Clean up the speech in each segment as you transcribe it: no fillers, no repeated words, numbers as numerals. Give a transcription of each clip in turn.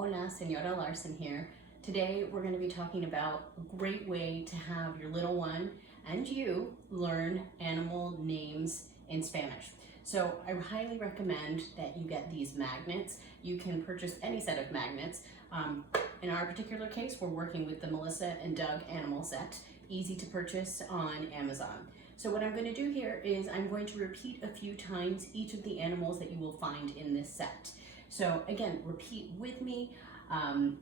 Hola, Senora Larson here. Today we're going to be talking about a great way to have your little one and you learn animal names in Spanish. So I highly recommend that you get these magnets. You can purchase any set of magnets. In our particular case, we're working with the Melissa and Doug animal set, easy to purchase on Amazon. So what I'm going to do here is I'm going to repeat a few times each of the animals that you will find in this set. So again, repeat with me and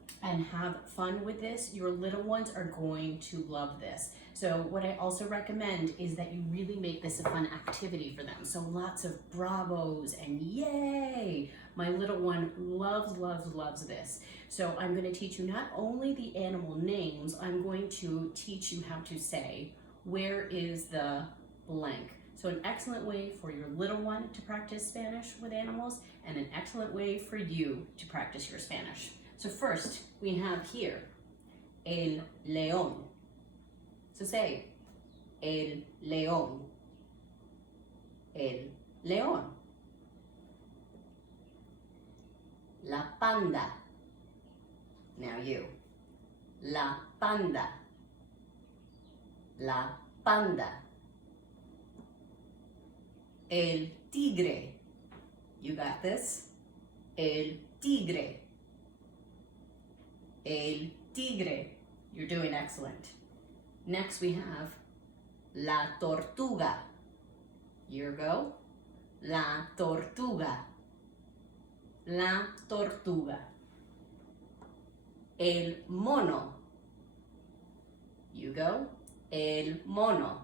have fun with this. Your little ones are going to love this. So what I also recommend is that you really make this a fun activity for them. So lots of bravos and yay. My little one loves, loves, loves this. So I'm going to teach you not only the animal names, I'm going to teach you how to say, where is the blank? So an excellent way for your little one to practice Spanish with animals and an excellent way for you to practice your Spanish. So first we have here, el león. So say, el león, el león. La panda. Now you, la panda, la panda. El tigre. You got this? El tigre. El tigre. You're doing excellent. Next we have la tortuga. Here we go. La tortuga. La tortuga. El mono. You go. El mono.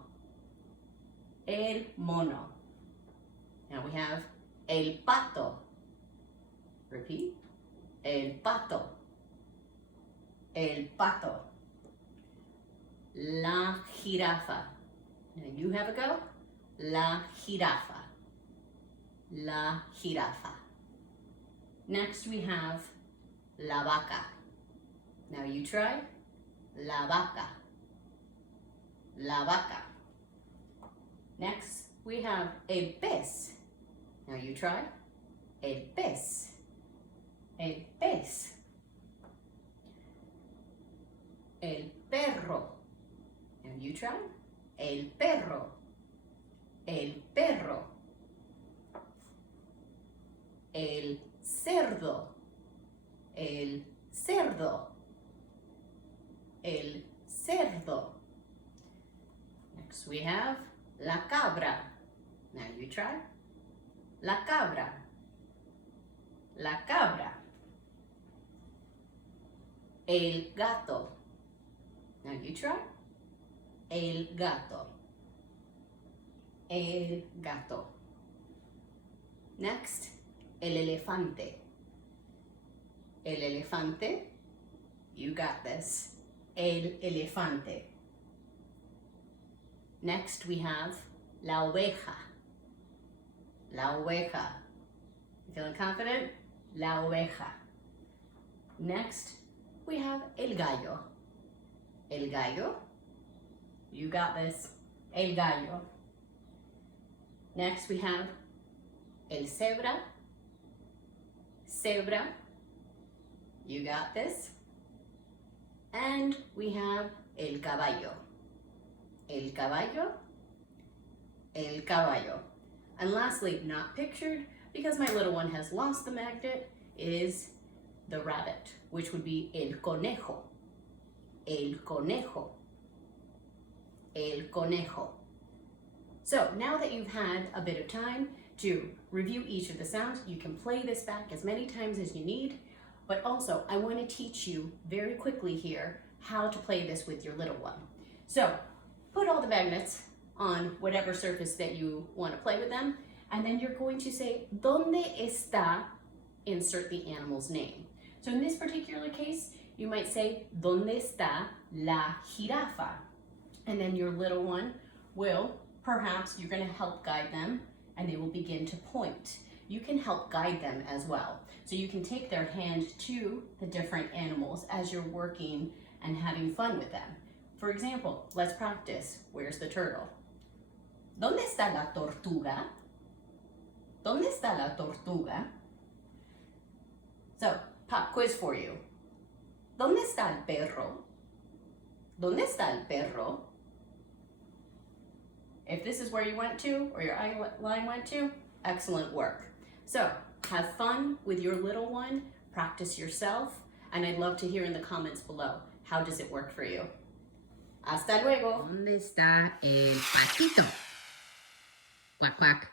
El mono. Now we have el pato. Repeat. El pato. El pato. La jirafa. Now you have a go. La jirafa. La jirafa. Next we have la vaca. Now you try. La vaca. La vaca. Next we have el pez. Now you try. El pez. El pez. El perro. Now you try. El perro. El perro. El cerdo. El cerdo. El cerdo. Next we have la cabra. Now you try. La cabra. La cabra. El gato. Now you try. El gato. El gato. Next, el elefante. El elefante. You got this. El elefante. Next we have la oveja. La oveja. You feeling confident? La oveja. Next, we have el gallo. El gallo. You got this. El gallo. Next, we have el cebra. Cebra. You got this. And we have el caballo. El caballo. El caballo. And lastly, not pictured, because my little one has lost the magnet, is the rabbit, which would be el conejo. El conejo. El conejo. So now that you've had a bit of time to review each of the sounds, you can play this back as many times as you need, but also I want to teach you very quickly here how to play this with your little one. So put all the magnets on whatever surface that you want to play with them, and then you're going to say, ¿Dónde está? Insert the animal's name. So in this particular case, you might say, ¿Dónde está la jirafa? And then your little one will, perhaps you're going to help guide them, and they will begin to point. You can help guide them as well. So you can take their hand to the different animals as you're working and having fun with them. For example, let's practice. Where's the turtle? ¿Dónde está la tortuga? ¿Dónde está la tortuga? So Pop quiz for you. ¿Dónde está el perro? ¿Dónde está el perro? If this is where you went to, or your line went to, excellent work. So, have fun with your little one, practice yourself, and I'd love to hear in the comments below, how does it work for you? Hasta luego. ¿Dónde está el patito? Cuac, cuac.